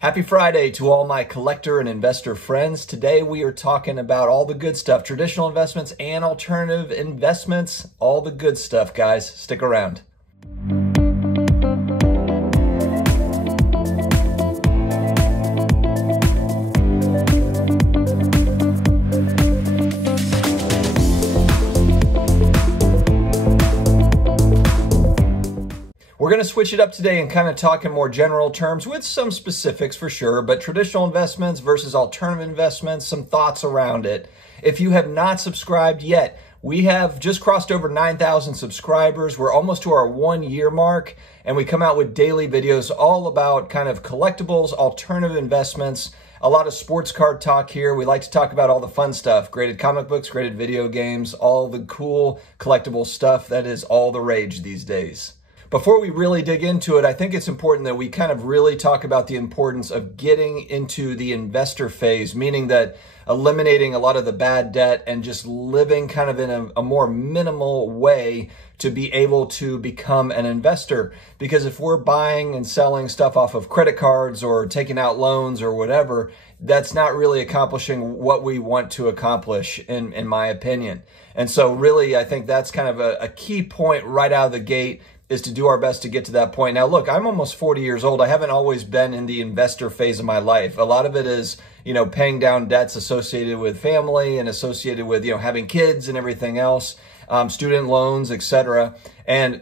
Happy Friday to all my collector and investor friends. Today we are talking about all the good stuff, traditional investments and alternative investments. All the good stuff, guys. Stick around. We're going to switch it up today and kind of talk in more general terms with some specifics for sure, but traditional investments versus alternative investments, some thoughts around it. If you have not subscribed yet, we have just crossed over 9,000 subscribers. We're almost to our 1 year mark, and we come out with daily videos all about kind of collectibles, alternative investments, a lot of sports card talk here. We like to talk about all the fun stuff, graded comic books, graded video games, all the cool collectible stuff that is all the rage these days. Before we really dig into it, I think it's important that we kind of really talk about the importance of getting into the investor phase, meaning that eliminating a lot of the bad debt and just living kind of in a more minimal way to be able to become an investor. Because if we're buying and selling stuff off of credit cards or taking out loans or whatever, that's not really accomplishing what we want to accomplish, in my opinion. And so really, I think that's kind of a key point right out of the gate, is to do our best to get to that point. Now, look, I'm almost 40 years old. I haven't always been in the investor phase of my life. A lot of it is, paying down debts associated with family and associated with, having kids and everything else, student loans, etc. And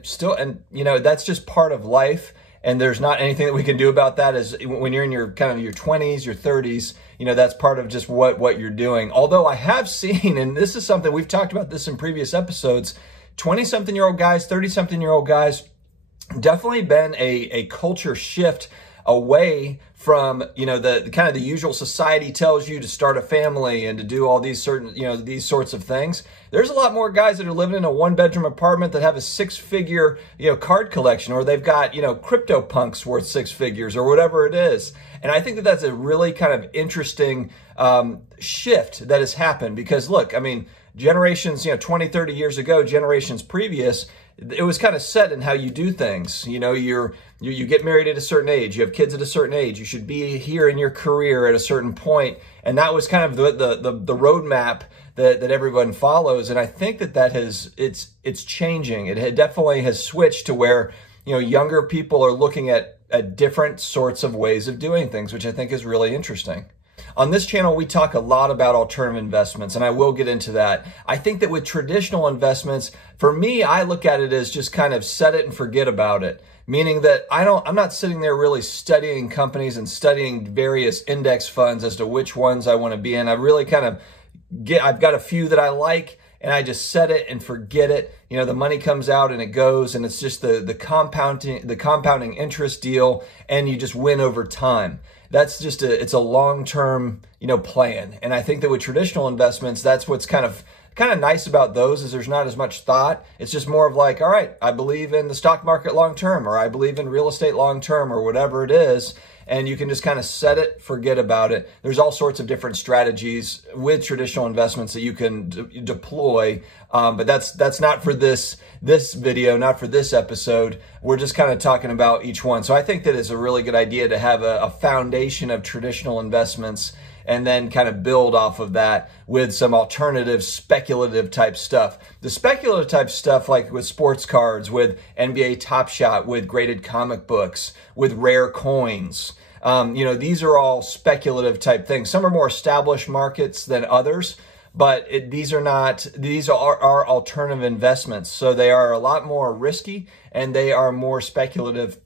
that's just part of life. And there's not anything that we can do about that. As when you're in your kind of your 20s, your 30s, that's part of just what you're doing. Although I have seen, and this is something we've talked about this in previous episodes, 20-something-year-old guys, 30-something-year-old guys, definitely been a culture shift away from, the kind of the usual society tells you to start a family and to do all these certain, these sorts of things. There's a lot more guys that are living in a one-bedroom apartment that have a six-figure, card collection, or they've got, crypto punks worth six figures or whatever it is. And I think that that's a really kind of interesting shift that has happened because, look, I mean, generations, 20, 30 years ago, generations previous, it was kind of set in how you do things. You get married at a certain age, you have kids at a certain age, you should be here in your career at a certain point. And that was kind of the roadmap that everyone follows. And I think it's changing. It definitely has switched to where, younger people are looking at different sorts of ways of doing things, which I think is really interesting. On this channel, we talk a lot about alternative investments, and I will get into that. I think that with traditional investments, for me, I look at it as just kind of set it and forget about it. Meaning that I'm not sitting there really studying companies and studying various index funds as to which ones I want to be in. I really I've got a few that I like, and I just set it and forget it. The money comes out and it goes, and it's just the compounding interest deal, and you just win over time. That's just it's a long-term, plan. And I think that with traditional investments, that's what's kind of nice about those, is there's not as much thought. It's just more of like, all right, I believe in the stock market long-term, or I believe in real estate long-term, or whatever it is. And you can just kind of set it, forget about it. There's all sorts of different strategies with traditional investments that you can deploy. But that's not for this video, not for this episode. We're just kind of talking about each one. So I think that it's a really good idea to have a foundation of traditional investments and then kind of build off of that with some alternative speculative type stuff. The speculative type stuff, like with sports cards, with NBA Top Shot, with graded comic books, with rare coins, these are all speculative type things. Some are more established markets than others, but these are alternative investments. So they are a lot more risky and they are more speculative.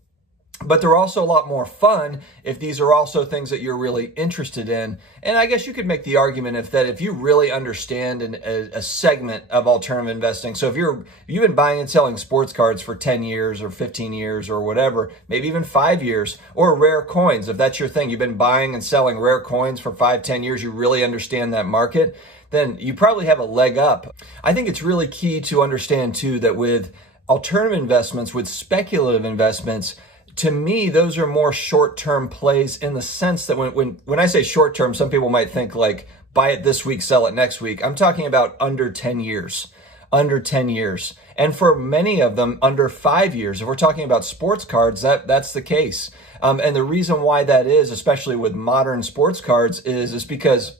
But they're also a lot more fun if these are also things that you're really interested in. And I guess you could make the argument if you really understand a segment of alternative investing. So if you've been buying and selling sports cards for 10 years or 15 years or whatever, maybe even 5 years, or rare coins, if that's your thing, you've been buying and selling rare coins for 5, 10 years, you really understand that market, then you probably have a leg up. I think it's really key to understand too that with alternative investments, with speculative investments, to me, those are more short-term plays in the sense that when I say short-term, some people might think like buy it this week, sell it next week. I'm talking about under 10 years. under 10 years. And for many of them, under 5 years. If we're talking about sports cards, that's the case. And the reason why that is, especially with modern sports cards, is because,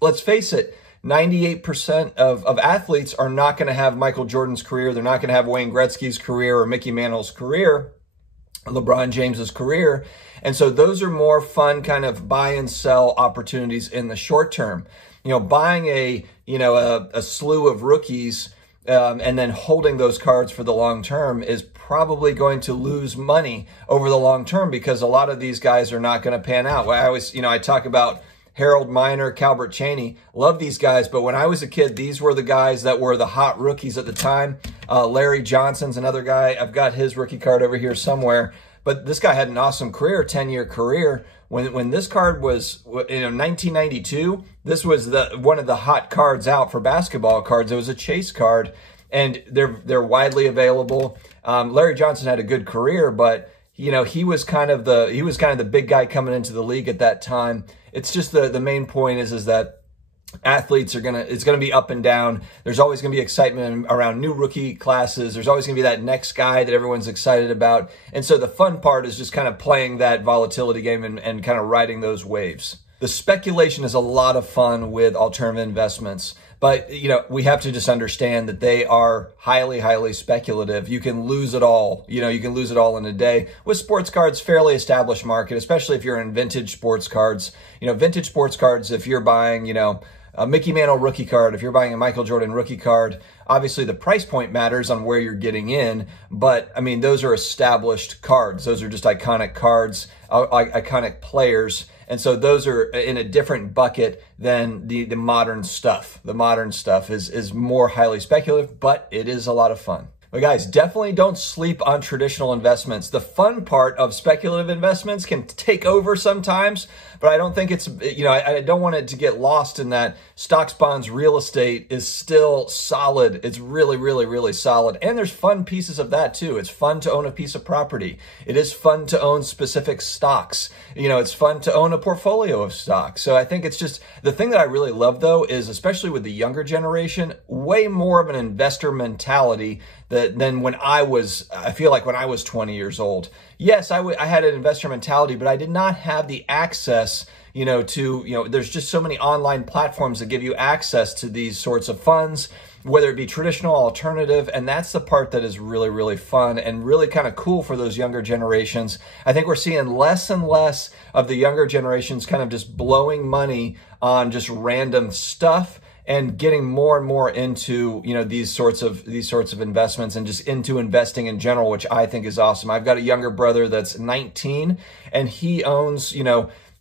let's face it, 98% of athletes are not going to have Michael Jordan's career. They're not going to have Wayne Gretzky's career or Mickey Mantle's career, LeBron James's career. And so those are more fun kind of buy and sell opportunities in the short term. Buying a slew of rookies and then holding those cards for the long term is probably going to lose money over the long term, because a lot of these guys are not going to pan out. I talk about Harold Miner, Calbert Chaney. Love these guys, but when I was a kid, these were the guys that were the hot rookies at the time. Larry Johnson's another guy. I've got his rookie card over here somewhere. But this guy had an awesome career, 10-year career. When this card was, 1992, this was one of the hot cards out for basketball cards. It was a chase card, and they're widely available. Larry Johnson had a good career, but he was kind of the big guy coming into the league at that time. It's just the main point is that athletes it's gonna be up and down. There's always gonna be excitement around new rookie classes. There's always gonna be that next guy that everyone's excited about. And so the fun part is just kind of playing that volatility game and kind of riding those waves. The speculation is a lot of fun with alternative investments, but we have to just understand that they are highly, highly speculative. You can lose it all. You can lose it all in a day. With sports cards, fairly established market, especially if you're in vintage sports cards. Vintage sports cards, if you're buying, a Mickey Mantle rookie card, if you're buying a Michael Jordan rookie card, obviously the price point matters on where you're getting in, but those are established cards. Those are just iconic cards, iconic players. And so those are in a different bucket than the modern stuff. The modern stuff is more highly speculative, but it is a lot of fun. But guys, definitely don't sleep on traditional investments. The fun part of speculative investments can take over sometimes, but I don't think it's, I don't want it to get lost in that stocks, bonds, real estate is still solid. It's really, really, really solid. And there's fun pieces of that too. It's fun to own a piece of property. It is fun to own specific stocks. It's fun to own a portfolio of stocks. So I think it's just, the thing that I really love though is, especially with the younger generation, way more of an investor mentality than when I feel like when I was 20 years old. Yes, I had an investor mentality, but I did not have the access, there's just so many online platforms that give you access to these sorts of funds, whether it be traditional, alternative, and that's the part that is really, really fun and really kind of cool for those younger generations. I think we're seeing less and less of the younger generations kind of just blowing money on just random stuff, and getting more and more into, these sorts of investments and just into investing in general, which I think is awesome. I've got a younger brother that's 19 and he owns,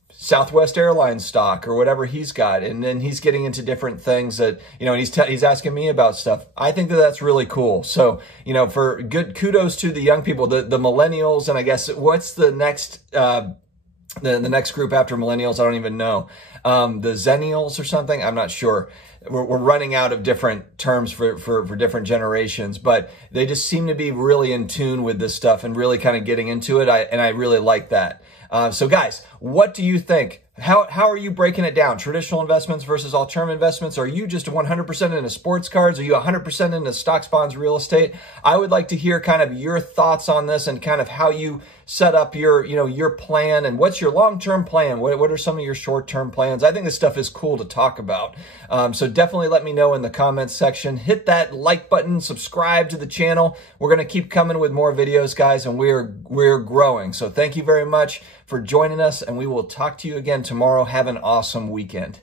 Southwest Airlines stock or whatever he's got. And then he's getting into different things that, and he's asking me about stuff. I think that that's really cool. So, for good kudos to the young people, the millennials, and I guess what's the next, the next group after millennials? I don't even know. The Zennials or something? I'm not sure. We're running out of different terms for different generations, but they just seem to be really in tune with this stuff and really kind of getting into it. And I really like that. So guys, what do you think? How are you breaking it down? Traditional investments versus alternative investments? Are you just 100% into sports cards? Are you 100% into stocks, bonds, real estate? I would like to hear kind of your thoughts on this and kind of how you set up your plan, and what's your long-term plan? What are some of your short-term plans? I think this stuff is cool to talk about. So definitely let me know in the comments section. Hit that like button, subscribe to the channel. We're going to keep coming with more videos, guys, and we're growing. So thank you very much for joining us, and we will talk to you again tomorrow. Have an awesome weekend.